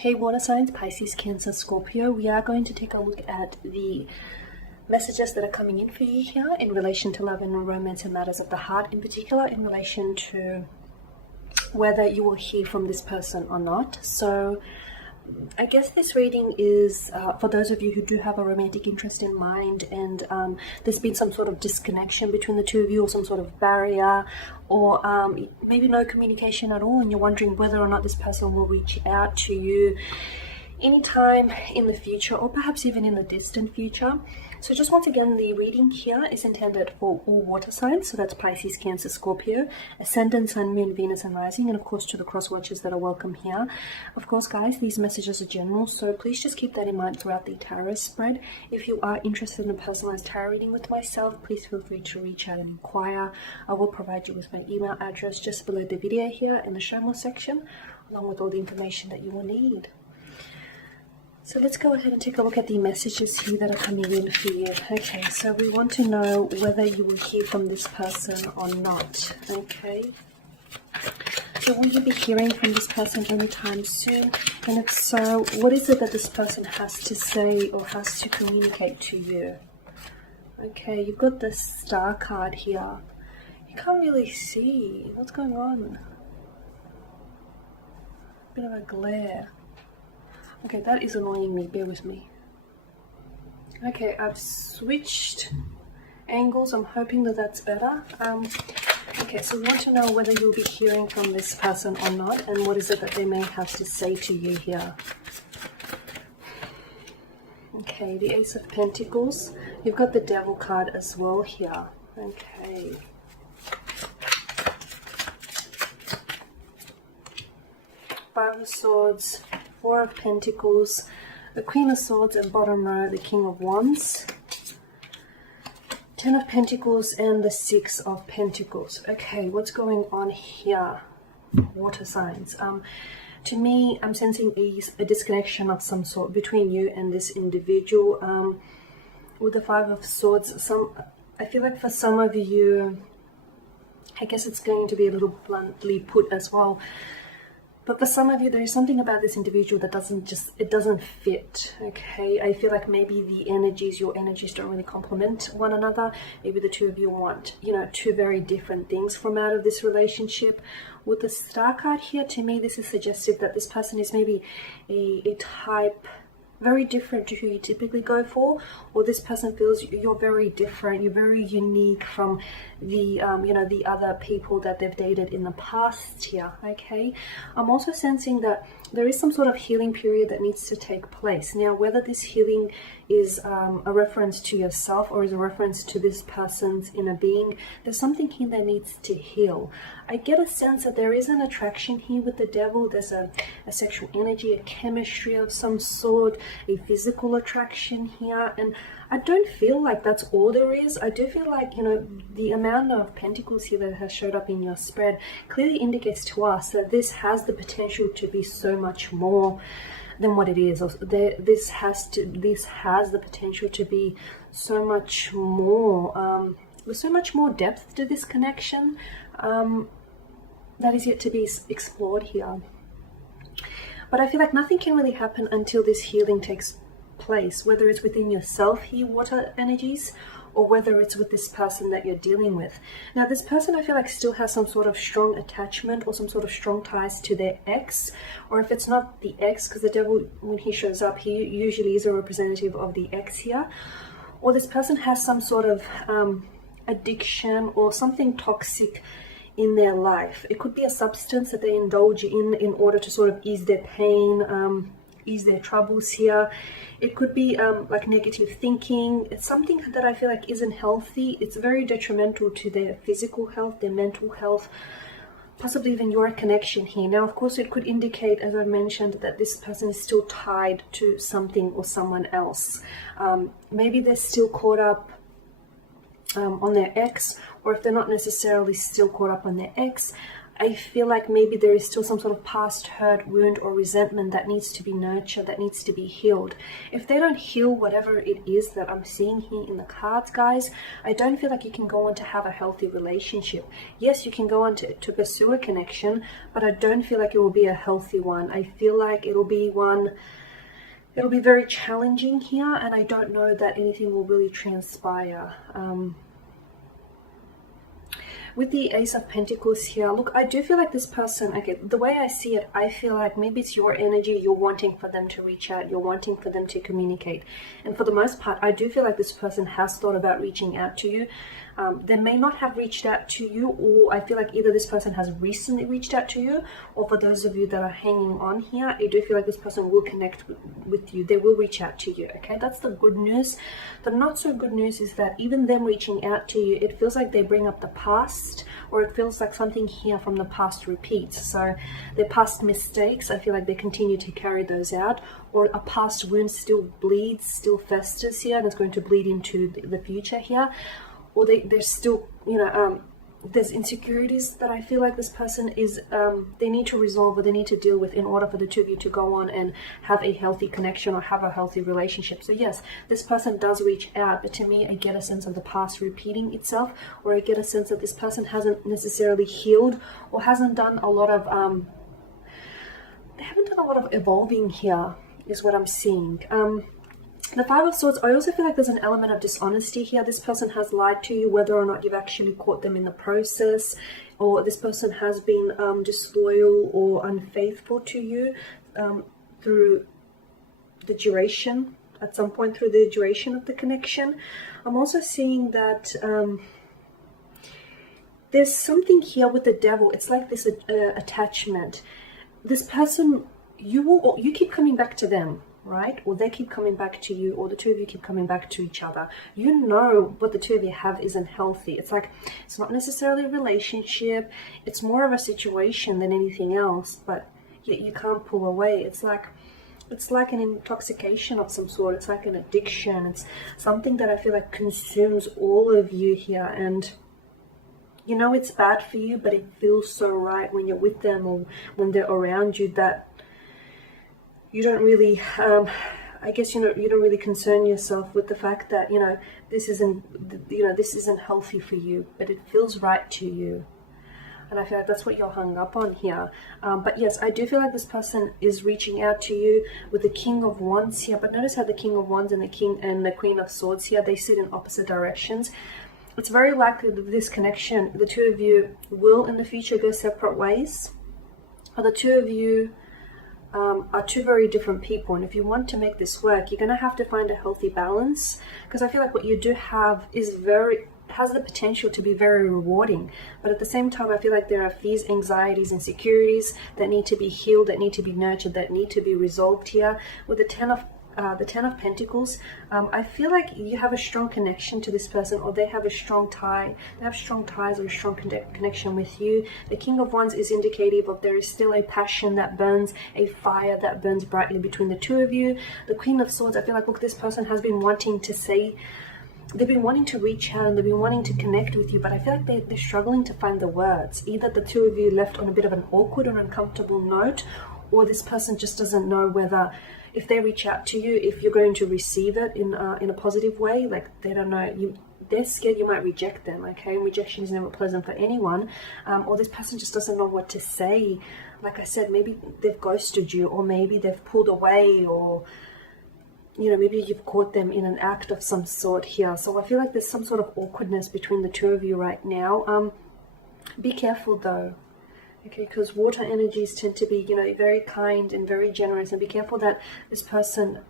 Hey water signs, Pisces, Cancer, Scorpio. We are going to take a look at the messages that are coming in for you here in relation to love and romance and matters of the heart, in particular in relation to whether you will hear from this person or not. So I guess this reading is for those of you who do have a romantic interest in mind, and there's been some sort of disconnection between the two of you, or some sort of barrier, or maybe no communication at all, and you're wondering whether or not this person will reach out to you anytime in the future, or perhaps even in the distant future. So just once again, the reading here is intended for all water signs, so that's Pisces, Cancer, Scorpio, Ascendant, Sun, Moon, Venus and Rising, and of course to the cross watchers that are welcome here. Of course guys, these messages are general, so please just keep that in mind throughout the tarot spread. If you are interested in a personalized tarot reading with myself, please feel free to reach out and inquire. I will provide you with my email address just below the video here in the show more section, along with all the information that you will need. So let's go ahead and take a look at the messages here that are coming in for you. Okay, so we want to know whether you will hear from this person or not. Okay, so will you be hearing from this person anytime soon? And if so, what is it that this person has to say or has to communicate to you? Okay, you've got the Star card here. You can't really see what's going on. Bit of a glare. Okay, that is annoying me, bear with me. Okay, I've switched angles, I'm hoping that that's better. Okay, so we want to know whether you'll be hearing from this person or not, and what is it that they may have to say to you here. Okay, the Ace of Pentacles. You've got the Devil card as well here. Okay. Five of Swords, Four of Pentacles, the Queen of Swords, and bottom row, the King of Wands, Ten of Pentacles, and the Six of Pentacles. Okay, what's going on here, water signs? To me, I'm sensing a disconnection of some sort between you and this individual. With the Five of Swords, I feel like for some of you, I guess it's going to be a little bluntly put as well, but for some of you, there is something about this individual that doesn't fit, okay? I feel like maybe your energies don't really complement one another. Maybe the two of you want, two very different things from out of this relationship. With the Star card here, to me, this is suggestive that this person is maybe a type very different to who you typically go for, or this person feels you're very different, you're very unique from the the other people that they've dated in the past here. Okay, I'm also sensing that there is some sort of healing period that needs to take place. Now, whether this healing is a reference to yourself or is a reference to this person's inner being, there's something here that needs to heal. I get a sense that there is an attraction here with the Devil. There's a sexual energy, a chemistry of some sort, a physical attraction here, and I don't feel like that's all there is. I do feel like, the amount of Pentacles here that has showed up in your spread clearly indicates to us that this has the potential to be so much more than what it is. This has the potential to be so much more, with so much more depth to this connection that is yet to be explored here. But I feel like nothing can really happen until this healing takes place, whether it's within yourself here, water energies, or whether it's with this person that you're dealing with. Now, this person, I feel like, still has some sort of strong attachment or some sort of strong ties to their ex, or if it's not the ex, because the Devil, when he shows up, he usually is a representative of the ex here, or this person has some sort of addiction or something toxic in their life. It could be a substance that they indulge in order to sort of ease their pain, ease their troubles here. It could be like negative thinking. It's something that I feel like isn't healthy. It's very detrimental to their physical health, their mental health, possibly even your connection here. Now, of course, it could indicate, as I mentioned, that this person is still tied to something or someone else. Maybe they're still caught up on their ex, or if they're not necessarily still caught up on their ex, I feel like maybe there is still some sort of past hurt, wound, or resentment that needs to be nurtured, that needs to be healed. If they don't heal whatever it is that I'm seeing here in the cards, guys, I don't feel like you can go on to have a healthy relationship. Yes, you can go on to pursue a connection, but I don't feel like it will be a healthy one. I feel like it'll be very challenging here, and I don't know that anything will really transpire. With the Ace of Pentacles here, look, I do feel like this person, okay, the way I see it, I feel like maybe it's your energy, you're wanting for them to reach out, you're wanting for them to communicate. And for the most part, I do feel like this person has thought about reaching out to you. They may not have reached out to you, or I feel like either this person has recently reached out to you, or for those of you that are hanging on here, I do feel like this person will connect with you. They will reach out to you, okay? That's the good news. The not so good news is that even them reaching out to you, it feels like they bring up the past, or it feels like something here from the past repeats. So their past mistakes, I feel like they continue to carry those out, or a past wound still bleeds, still festers here, and it's going to bleed into the future here. Or there's still, there's insecurities that I feel like this person is, they need to resolve, or they need to deal with in order for the two of you to go on and have a healthy connection or have a healthy relationship. So yes, this person does reach out, but to me, I get a sense of the past repeating itself, or I get a sense that this person hasn't necessarily healed, or hasn't done a lot of, they haven't done a lot of evolving here, is what I'm seeing. The Five of Swords, I also feel like there's an element of dishonesty here. This person has lied to you, whether or not you've actually caught them in the process, or this person has been disloyal or unfaithful to you through the duration, at some point through the duration of the connection. I'm also seeing that there's something here with the Devil. It's like this attachment. This person, you keep coming back to them, right? Or they keep coming back to you, or the two of you keep coming back to each other. You know what the two of you have isn't healthy. It's like, it's not necessarily a relationship, it's more of a situation than anything else, but yet you can't pull away. It's like an intoxication of some sort. It's like an addiction. It's something that I feel like consumes all of you here, and you know it's bad for you, but it feels so right when you're with them or when they're around you, that you don't really, I guess, you don't really concern yourself with the fact that, this isn't healthy for you, but it feels right to you. And I feel like that's what you're hung up on here. But yes, I do feel like this person is reaching out to you with the King of Wands here. But notice how the King of Wands and the King and the Queen of Swords here, they sit in opposite directions. It's very likely that this connection, the two of you will in the future go separate ways. Or the two of you are two very different people, and if you want to make this work, you're going to have to find a healthy balance, because I feel like what you do have has the potential to be very rewarding, but at the same time I feel like there are fears, anxieties, insecurities that need to be healed, that need to be nurtured, that need to be resolved here. With the Ten of Pentacles, I feel like you have a strong connection to this person, or they have a strong tie. They have strong ties or a strong connection with you. The King of Wands is indicative of there is still a passion that burns, a fire that burns brightly between the two of you. The Queen of Swords, I feel like, look, this person has been wanting to say, they've been wanting to reach out and they've been wanting to connect with you, but I feel like they're struggling to find the words. Either the two of you left on a bit of an awkward or uncomfortable note, or this person just doesn't know whether, if they reach out to you, if you're going to receive it in a positive way. Like, they don't know, they're scared you might reject them, okay? And rejection is never pleasant for anyone. Or this person just doesn't know what to say. Like I said, maybe they've ghosted you, or maybe they've pulled away, or maybe you've caught them in an act of some sort here. So I feel like there's some sort of awkwardness between the two of you right now. Be careful though. Okay, because water energies tend to be, very kind and very generous, and be careful that this person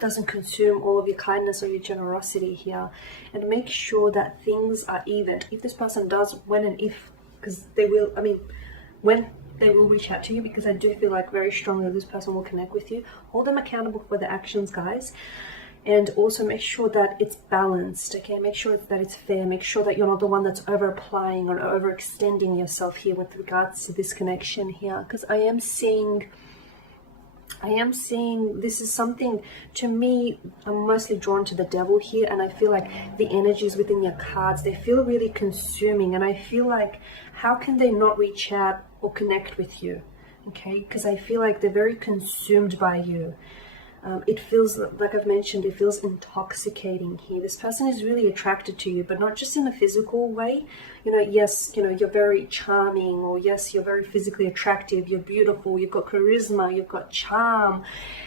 doesn't consume all of your kindness or your generosity here, and make sure that things are even. If this person does, when and if, because they will, when they will reach out to you, because I do feel like very strongly this person will connect with you, hold them accountable for their actions, guys. And also make sure that it's balanced, okay? Make sure that it's fair. Make sure that you're not the one that's over-applying or overextending yourself here with regards to this connection here. Because I am seeing this is something, to me, I'm mostly drawn to the Devil here, and I feel like the energies within your cards, they feel really consuming, and I feel like, how can they not reach out or connect with you, okay? Because I feel like they're very consumed by you. It feels, like I've mentioned, it feels intoxicating here. This person is really attracted to you, but not just in a physical way. You know, yes, you know, you're very charming, or yes, you're very physically attractive, you're beautiful, you've got charisma, you've got charm.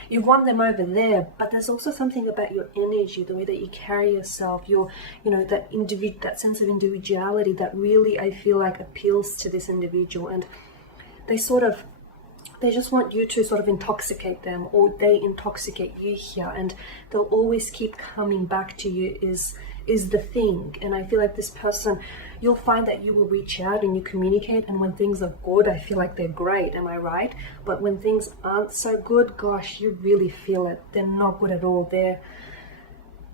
You want them over there, but there's also something about your energy, the way that you carry yourself, your, you know, that sense of individuality that really, I feel like, appeals to this individual. And they just want you to sort of intoxicate them, or they intoxicate you here, and they'll always keep coming back to you is the thing. And I feel like this person, you'll find that you will reach out and you communicate, and when things are good, I feel like they're great, am I right? But when things aren't so good, gosh, you really feel it. They're not good at all. They're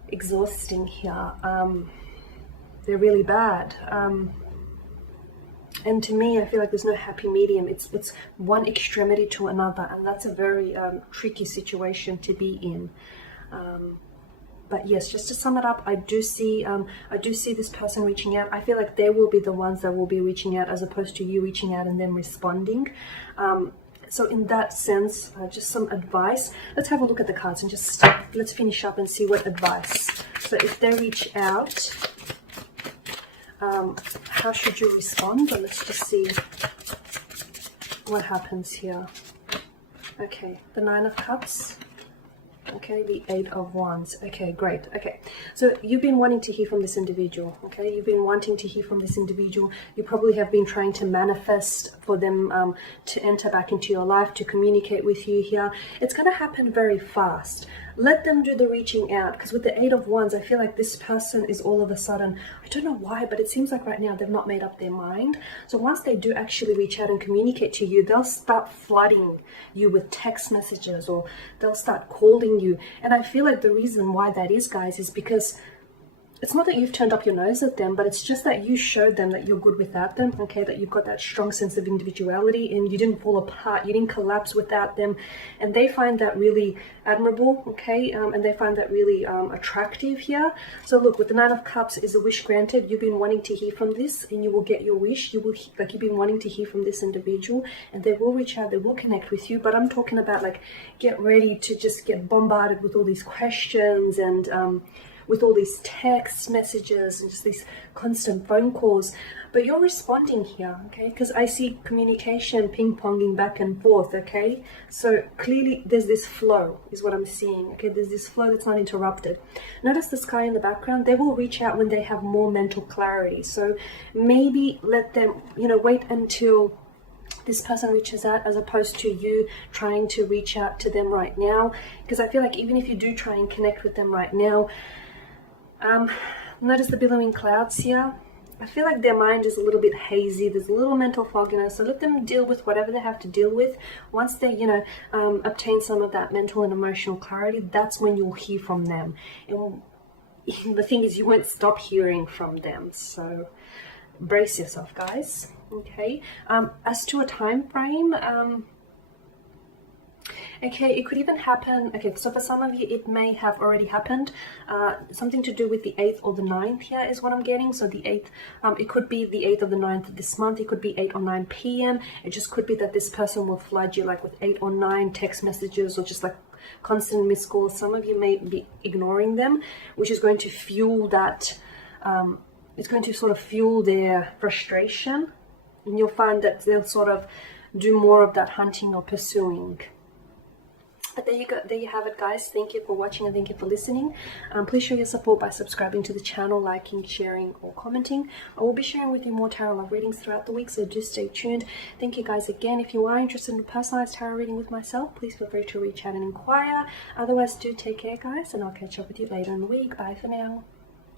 exhausting here. They're really bad. And to me, I feel like there's no happy medium. It's one extremity to another, and that's a very tricky situation to be in. But yes, just to sum it up, I do see this person reaching out. I feel like they will be the ones that will be reaching out, as opposed to you reaching out and them responding. So in that sense, just some advice. Let's have a look at the cards and just let's finish up and see what advice. So if they reach out, how should you respond? But let's just see what happens here. Okay, the 9 of Cups. Okay, the 8 of Wands. Okay, great. Okay, so you've been wanting to hear from this individual. Okay, you've been wanting to hear from this individual. You probably have been trying to manifest for them to enter back into your life, to communicate with you here. It's going to happen very fast. Let them do the reaching out, because with the 8 of Wands, I feel like this person is all of a sudden, I don't know why, but it seems like right now they've not made up their mind. So once they do actually reach out and communicate to you, they'll start flooding you with text messages, or they'll start calling you. And I feel like the reason why that is, guys, is because it's not that you've turned up your nose at them, but it's just that you showed them that you're good without them, okay? That you've got that strong sense of individuality, and you didn't fall apart, you didn't collapse without them. And they find that really admirable, okay? And they find that really attractive here. So look, with the 9 of Cups is a wish granted. You've been wanting to hear from this, and you will get your wish. You will, like, you've been wanting to hear from this individual, and they will reach out, they will connect with you. But I'm talking about, like, get ready to just get bombarded with all these questions, and with all these text messages and just these constant phone calls. But you're responding here, okay? Because I see communication ping-ponging back and forth, okay? So clearly there's this flow, is what I'm seeing, okay? There's this flow that's not interrupted. Notice the sky in the background. They will reach out when they have more mental clarity. So maybe let them, you know, wait until this person reaches out, as opposed to you trying to reach out to them right now. Because I feel like even if you do try and connect with them right now, notice the billowing clouds here. I feel like their mind is a little bit hazy. There's a little mental fogginess. So let them deal with whatever they have to deal with. Once they, you know, obtain some of that mental and emotional clarity, that's when you'll hear from them. And the thing is, you won't stop hearing from them. So brace yourself, guys. Okay. As to a time frame, okay, it could even happen. Okay, so for some of you, it may have already happened. Something to do with the 8th or the 9th here is what I'm getting. So the 8th, it could be the 8th or the 9th of this month. It could be 8 or 9 p.m. It just could be that this person will flood you like with 8 or 9 text messages, or just like constant missed calls. Some of you may be ignoring them, which is going to fuel that. It's going to sort of fuel their frustration, and you'll find that they'll sort of do more of that hunting or pursuing. But there you go, there you have it, guys. Thank you for watching, and thank you for listening. Please show your support by subscribing to the channel, liking, sharing, or commenting. I will be sharing with you more tarot love readings throughout the week, so do stay tuned. Thank you, guys, again. If you are interested in a personalized tarot reading with myself, please feel free to reach out and inquire. Otherwise, do take care, guys, and I'll catch up with you later in the week. Bye for now.